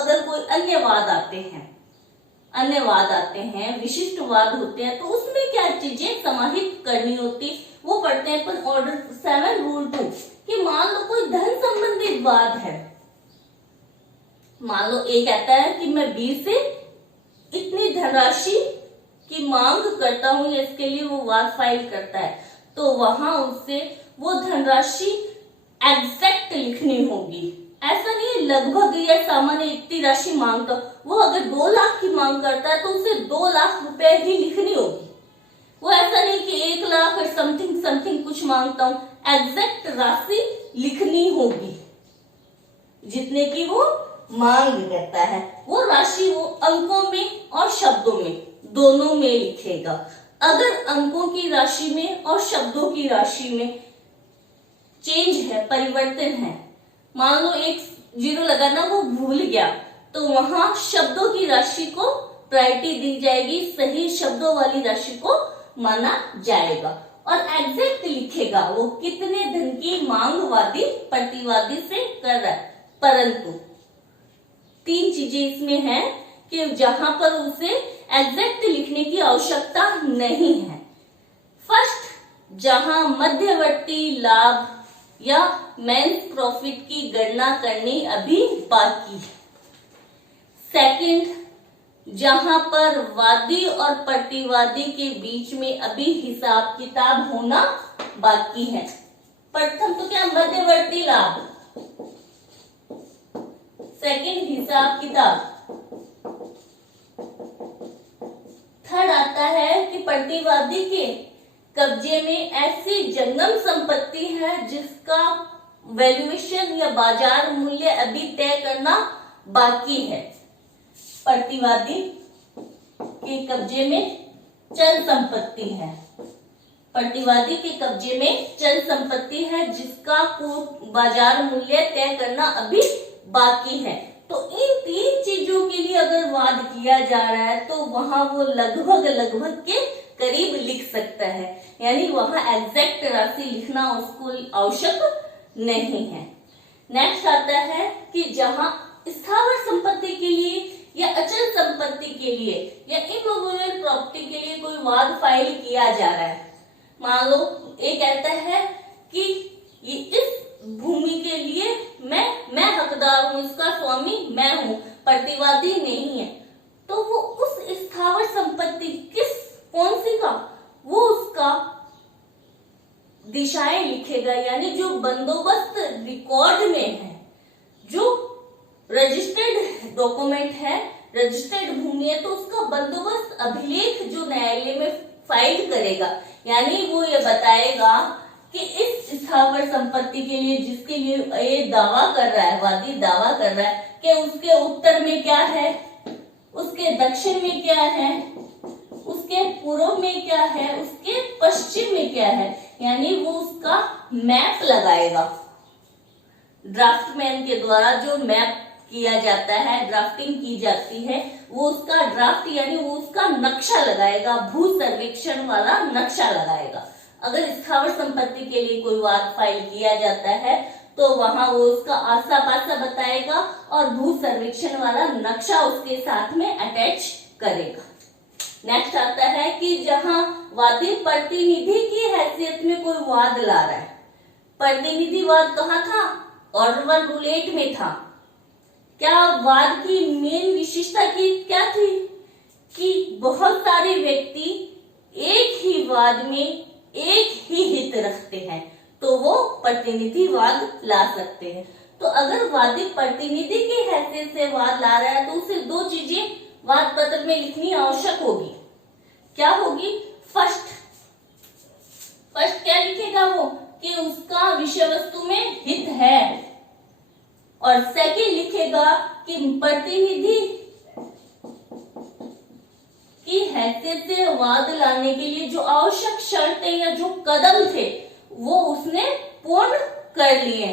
अगर कोई अन्य वाद आते हैं, विशिष्ट वाद होते हैं, तो उसमें क्या चीजें समाहित करनी होती, वो पढ़ते हैं अपन ऑर्डर 7 रूल 2 कि मान लो कोई धन संबंधित वाद है। मान लो ए कहता है कि मैं बी से इतनी धनराशि की मांग करता हूं, या इसके लिए वो वाद फाइल करता है, तो वहां उससे वो धनराशि एग्जैक्ट लिखनी होगी। ऐसा नहीं है लगभग या सामान्य इतनी राशि मांगता, वो अगर 2 लाख की मांग करता है तो उसे 2 लाख रुपए ही लिखनी होगी। वो ऐसा नहीं कि 1 लाख और समथिंग कुछ मांगता हूं, एग्जैक्ट राशि लिखनी होगी जितने की वो मांग करता है। वो राशि वो अंकों में और शब्दों में दोनों में लिखेगा। अगर अंकों की राशि में और शब्दों की राशि में चेंज है, परिवर्तन है, मान लो एक 0 लगाना वो भूल गया, तो वहां शब्दों की राशि को प्रायोरिटी दी जाएगी, सही शब्दों वाली राशि को माना जाएगा। और एग्जैक्ट लिखेगा वो कितने धन की मांग वादी प्रतिवादी से कर रहा है। परंतु 3 चीजें इसमें हैं कि जहां पर उसे एग्जैक्ट लिखने की आवश्यकता नहीं है। फर्स्ट, जहां मध्यवर्ती लाभ या मेन प्रॉफिट की गणना करनी अभी बाकी है। सेकंड, जहां पर वादी और प्रतिवादी के बीच में अभी हिसाब किताब होना बाकी है। प्रथम तो क्या, मध्यवर्ती लाभ, सेकंड हिसाब किताब, थर्ड आता है कि प्रतिवादी के कब्जे में ऐसी जंगम संपत्ति है जिसका वैल्यूएशन या बाजार मूल्य अभी तय करना बाकी है। प्रतिवादी के कब्जे में चल संपत्ति है, प्रतिवादी के कब्जे में चल संपत्ति है जिसका बाजार मूल्य तय करना अभी बाकी है। तो इन 3 चीजों के लिए अगर वाद किया जा रहा है तो वहां वो लगभग के करीब लिख सकता है, यानी वहां एग्जैक्ट राशि लिखना उसको आवश्यक नहीं है। नेक्स्ट आता है कि जहां स्थावर संपत्ति के लिए या अचल संपत्ति के लिए या इमूवेबल प्रॉपर्टी के लिए कोई वाद फाइल किया जा रहा है। मान लो ये कहता है कि ये इस भूमि के लिए मैं हकदार हूं, इसका स्वामी मैं हूं, प्रतिवादी नहीं है, तो वो उस स्थावर संपत्ति कौन सी का, वो उसका दिशाएं लिखेगा, यानी जो बंदोबस्त रिकॉर्ड में है, जो रजिस्टर्ड डॉक्यूमेंट है, रजिस्टर्ड भूमि है, तो उसका बंदोबस्त अभिलेख जो न्यायालय में फाइल करेगा, यानी वो ये बताएगा कि इस स्थावर संपत्ति के लिए जिसके लिए ये दावा कर रहा है, वादी दावा कर रहा है कि उसके उत्तर में क्या है, उसके दक्षिण में क्या है, उसके पूर्व में क्या है, उसके पश्चिम में क्या है, यानी वो उसका मैप लगाएगा। ड्राफ्टमैन के द्वारा जो मैप किया जाता है, ड्राफ्टिंग की जाती है, वो उसका ड्राफ्ट यानी वो उसका नक्शा लगाएगा, भू सर्वेक्षण वाला नक्शा लगाएगा। अगर स्थावर संपत्ति के लिए कोई वाद फाइल किया जाता है तो वहां वो उसका आसा पासा बताएगा और भू सर्वेक्षण वाला नक्शा उसके साथ में अटैच करेगा। नेक्स्ट आता है कि जहां वादी प्रतिनिधि की हैसियत में कोई वाद ला रहा है। प्रतिनिधि वाद कहाँ था, ऑर्डर 1 रूल 8 में था। क्या वाद की मेन विशेषता की क्या थी कि बहुत सारे व्यक्ति एक ही वाद में एक ही हित रखते हैं, तो वो प्रतिनिधिवाद ला सकते हैं। तो अगर वादी प्रतिनिधि की हैसियत से वाद ला रहा है तो उसे 2 चीजें वाद पत्र में लिखनी आवश्यक होगी। क्या होगी? फर्स्ट क्या लिखेगा वो कि उसका विषय वस्तु में हित है, और सेकंड लिखेगा कि प्रतिनिधि की हैसियत से वाद लाने के लिए जो आवश्यक शर्तें या जो कदम थे वो उसने पूर्ण कर लिए।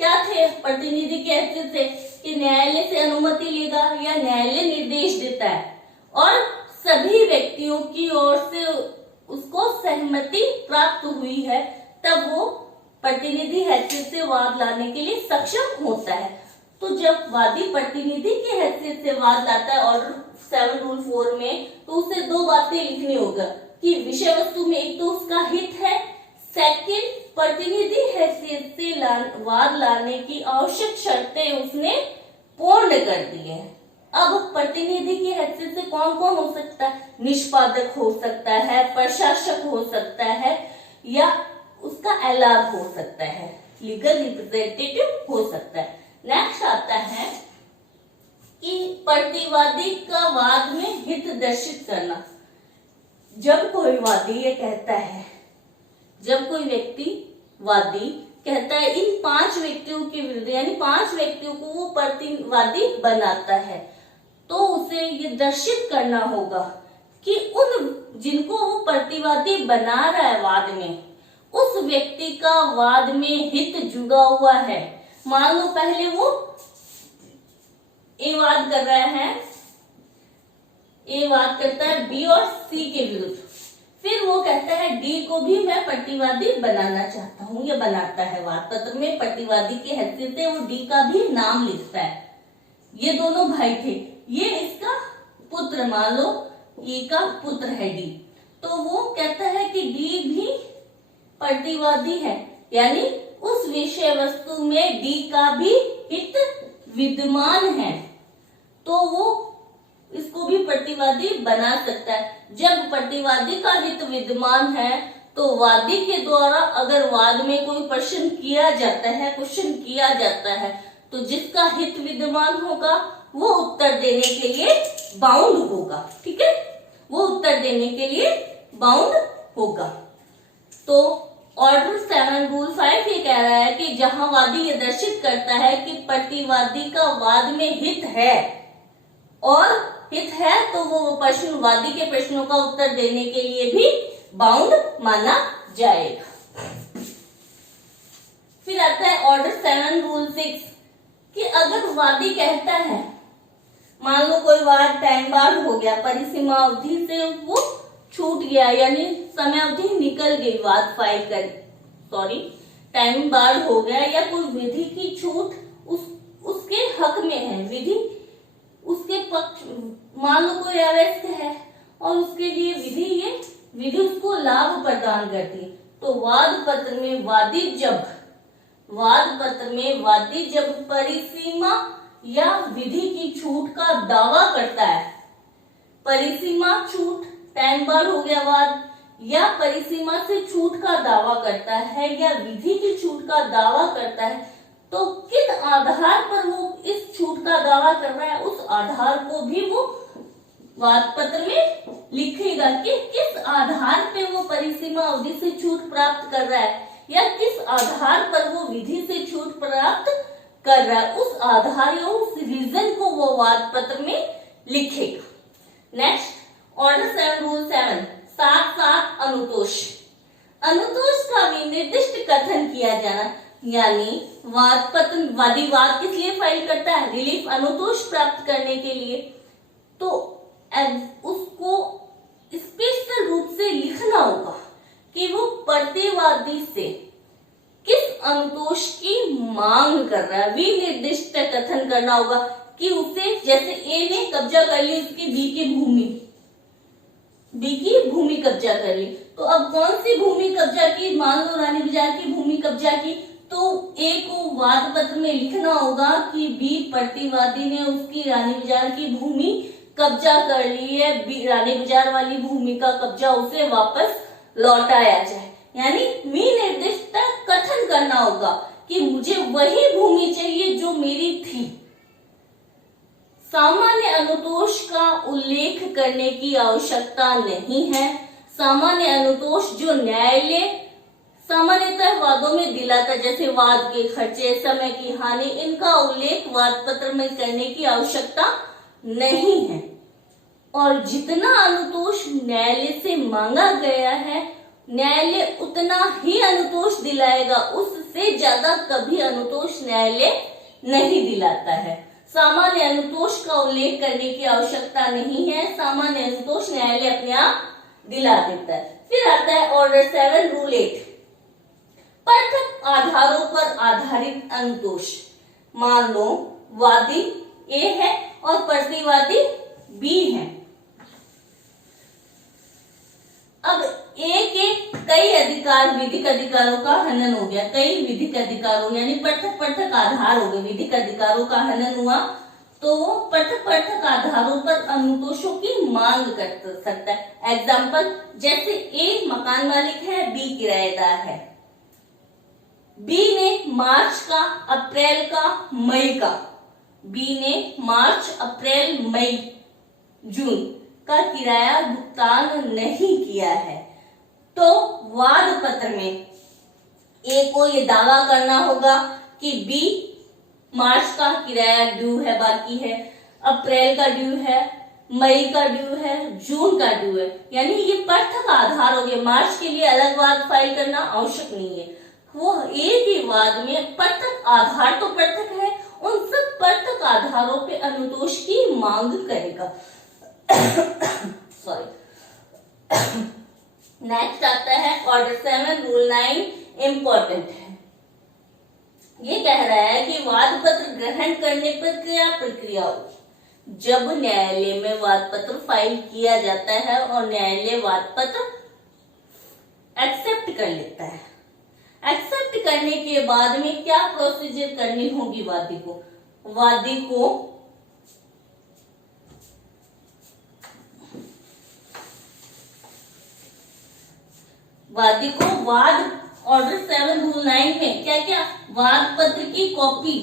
क्या थे? प्रतिनिधि की हैसियत से कि न्यायालय से अनुमति लेगा या न्यायालय निर्देश देता है, और सभी व्यक्तियों की ओर से उसको सहमति प्राप्त हुई है, तब वो प्रतिनिधि हैसियत से वाद लाने के लिए सक्षम होता है। तो जब वादी प्रतिनिधि की हैसियत से वाद लाता है ऑर्डर 7 रूल 4 में, तो उसे दो बातें लिखनी होगा कि विषय वस्तु में एक तो उसका हित है, सेकंड प्रतिनिधि हैसियत से वाद लाने की आवश्यक शर्तें उसने पूर्ण कर दी है। अब प्रतिनिधि की हैसियत से कौन कौन हो सकता है? निष्पादक हो सकता है, प्रशासक हो सकता है, या उसका एलाब हो सकता है, लीगल रिप्रेजेंटेटिव हो सकता है। नेक्स्ट आता है कि प्रतिवादी का वाद में हित दर्शित करना। जब कोई वादी ये कहता है, जब कोई व्यक्ति वादी कहता है इन 5 व्यक्तियों के विरुद्ध, यानी 5 व्यक्तियों को वो प्रतिवादी बनाता है, तो उसे ये दर्शित करना होगा कि उन जिनको वो प्रतिवादी बना रहा है वाद में, उस व्यक्ति का वाद में हित जुड़ा हुआ है। मान लो पहले वो ए वाद कर रहा है, ए वाद करता है बी और सी के विरुद्ध, फिर वो कहता है डी को भी मैं प्रतिवादी बनाना चाहता हूं, या बनाता है वाद पत्र में प्रतिवादी की हैसियत से वो डी का भी नाम लिखता है। ये दोनों भाई थे, ये इसका पुत्र, मान लो ये का पुत्र है डी, तो वो कहता है कि डी भी प्रतिवादी है, यानी उस विषय वस्तु में डी का भी हित विद्यमान है, तो वो इसको भी प्रतिवादी बना सकता है। जब प्रतिवादी का हित विद्यमान है, तो वादी के द्वारा अगर वाद में कोई प्रश्न किया जाता है, क्वेश्चन किया जाता है, तो जिसका हित विद्यमान होगा वो उत्तर देने के लिए बाउंड होगा। ठीक है, वो उत्तर देने के लिए बाउंड होगा। तो ऑर्डर 7 रूल 5 ये कह रहा है कि जहां वादी ये दर्शित करता है कि प्रतिवादी का वाद में हित है, और हित है तो वो प्रश्न, वादी के प्रश्नों का उत्तर देने के लिए भी बाउंड माना जाएगा। फिर आता है ऑर्डर 7 रूल 6 कि अगर वादी कहता है, मान लो कोई वाद टाइम बार हो गया, परिसीमा अवधि से वो छूट गया, यानी समय अवधि निकल गई, वाद फाइल कर टाइम बार हो गया, या कोई विधि की छूट उसके हक में है, विधि उसके पक्ष, मान लो कोई अरेस्ट है और उसके लिए विधि उसको लाभ प्रदान करती है, तो वाद पत्र में वादी जब परिसीमा या विधि की छूट का दावा करता है, परिसीमा छूट, टाइम बार हो गया वाद, या परिसीमा से छूट का दावा करता है, या विधि की छूट का दावा करता है, तो किस आधार पर वो इस छूट का दावा कर रहा है, उस आधार को भी वो वाद पत्र में लिखेगा कि किस आधार पे वो परिसीमा अवधि से छूट प्राप्त कर रहा है, या किस आधार पर वो विधि से छूट प्राप्त कर रहा है, उस आधार या उस रीजन को वो वाद पत्र में लिखेगा। Next order 7 rule 7 7 Anutosh. Anutosh का निर्दिष्ट कथन किया जाना, यानी वादी वाद किस लिए फाइल करता है? रिलीफ, अनुतोष प्राप्त करने के लिए। तो उसको स्पेशल रूप से लिखना होगा कि वो प्रतिवादी से किस अनुतोष की मांग कर रहा है, विनिर्दिष्ट कथन करना होगा कि उसे, जैसे ए ने कब्जा कर ली उसकी बी की भूमि कब्जा कर ली, तो अब कौन सी भूमि कब्जा की? मान लो रानी बाजार की भूमि कब्जा की, तो ए को वाद पत्र में लिखना होगा कि बी प्रतिवादी ने उसकी रानी बाजार की भूमि कब्जा कर ली है, रानी बाजार वाली भूमि का कब्जा उसे वापस लौटाया जाए, यानी विनिर्दिष्ट कथन करना होगा कि मुझे वही भूमि चाहिए जो मेरी थी। सामान्य अनुतोष का उल्लेख करने की आवश्यकता नहीं है। सामान्य अनुतोष जो न्यायालय सामान्यतः वादों में दिलाता, जैसे वाद के खर्चे, समय की हानि, इनका उल्लेख वाद पत्र में करने की आवश्यकता नहीं है। और जितना अनुतोष न्यायालय से मांगा गया है, न्यायालय उतना ही अनुतोष दिलाएगा, उससे ज्यादा कभी अनुतोष न्यायालय नहीं दिलाता है। सामान्य अनुतोष का उल्लेख करने की आवश्यकता नहीं है, सामान्य अनुतोष न्यायालय अपने आप दिला देता है। फिर आता है ऑर्डर 7 रूल 8 पृथक आधारों पर आधारित अनुतोष। मान लो वादी ए है और प्रतिवादी बी है। अब ए के कई अधिकार विधिक अधिकारों का हनन हो गया, कई विधिक अधिकारों यानी पृथक पृथक आधार हो गए, विधिक अधिकारों का हनन हुआ तो वो पृथक पृथक आधारों पर अनुतोषों की मांग कर सकता है। एग्जाम्पल, जैसे ए मकान मालिक है, बी किराएदार है। बी ने मार्च का, अप्रैल का, मई का, बी ने मार्च, अप्रैल, मई, जून का किराया भुगतान नहीं किया है, तो वाद पत्र में ए को ये दावा करना होगा कि बी मार्च का किराया ड्यू है, बाकी है, अप्रैल का ड्यू है, मई का ड्यू है, जून का ड्यू है। यानी ये पृथक आधार हो गए, मार्च के लिए अलग वाद फाइल करना आवश्यक नहीं है। वो एक ही वाद में पृथक आधार तो पृथक है, उन सब पृथक आधारों पे अनुतोष की मांग करेगा। सॉरी। नेक्स्ट आता है ऑर्डर 7 रूल 9 इम्पोर्टेंट है। ये कह रहा है कि वाद पत्र ग्रहण करने पर क्या प्रक्रिया हो। जब न्यायालय में वाद पत्र फाइल किया जाता है और न्यायालय वाद पत्र एक्सेप्ट कर लेता है, एक्सेप्ट करने के बाद में क्या प्रोसीजर करनी होगी वादी को। वादी को वाद ऑर्डर 7 रूल 9 में क्या क्या, वाद पत्र की कॉपी,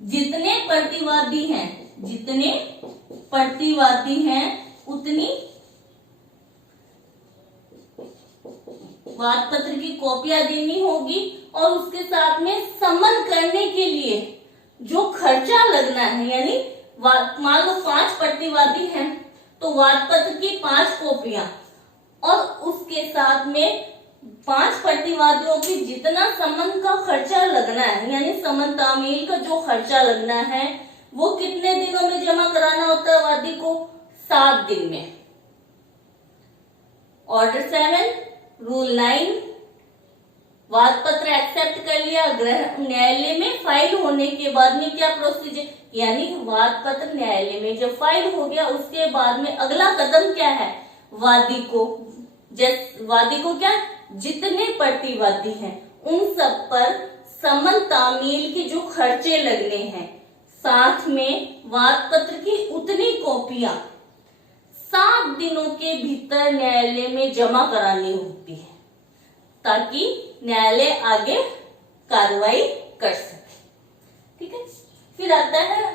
जितने प्रतिवादी हैं उतनी वाद पत्र की कॉपियां देनी होगी और उसके साथ में सम्मन करने के लिए जो खर्चा लगना है, यानी मान लो 5 प्रतिवादी हैं तो वाद पत्र की 5 कॉपियां और उसके साथ में 5 प्रतिवादियों की जितना सम्मन का खर्चा लगना है, यानी सम्मन तामील का जो खर्चा लगना है वो कितने दिनों में जमा कराना होता है वादी को, 7 दिन में। ऑर्डर 7 रूल 9, वाद पत्र एक्सेप्ट कर लिया, न्यायालय में फाइल होने के बाद में क्या प्रोसीजर, यानी वाद पत्र न्यायालय में जब फाइल हो गया उसके बाद में अगला कदम क्या है, वादी को क्या, जितने प्रतिवादी हैं उन सब पर सम्मन तामील के जो खर्चे लगने हैं, साथ में वाद पत्र की उतनी कॉपियां 7 दिनों के भीतर न्यायालय में जमा करानी होती है ताकि न्यायालय आगे कार्रवाई कर सके। ठीक है। फिर आता है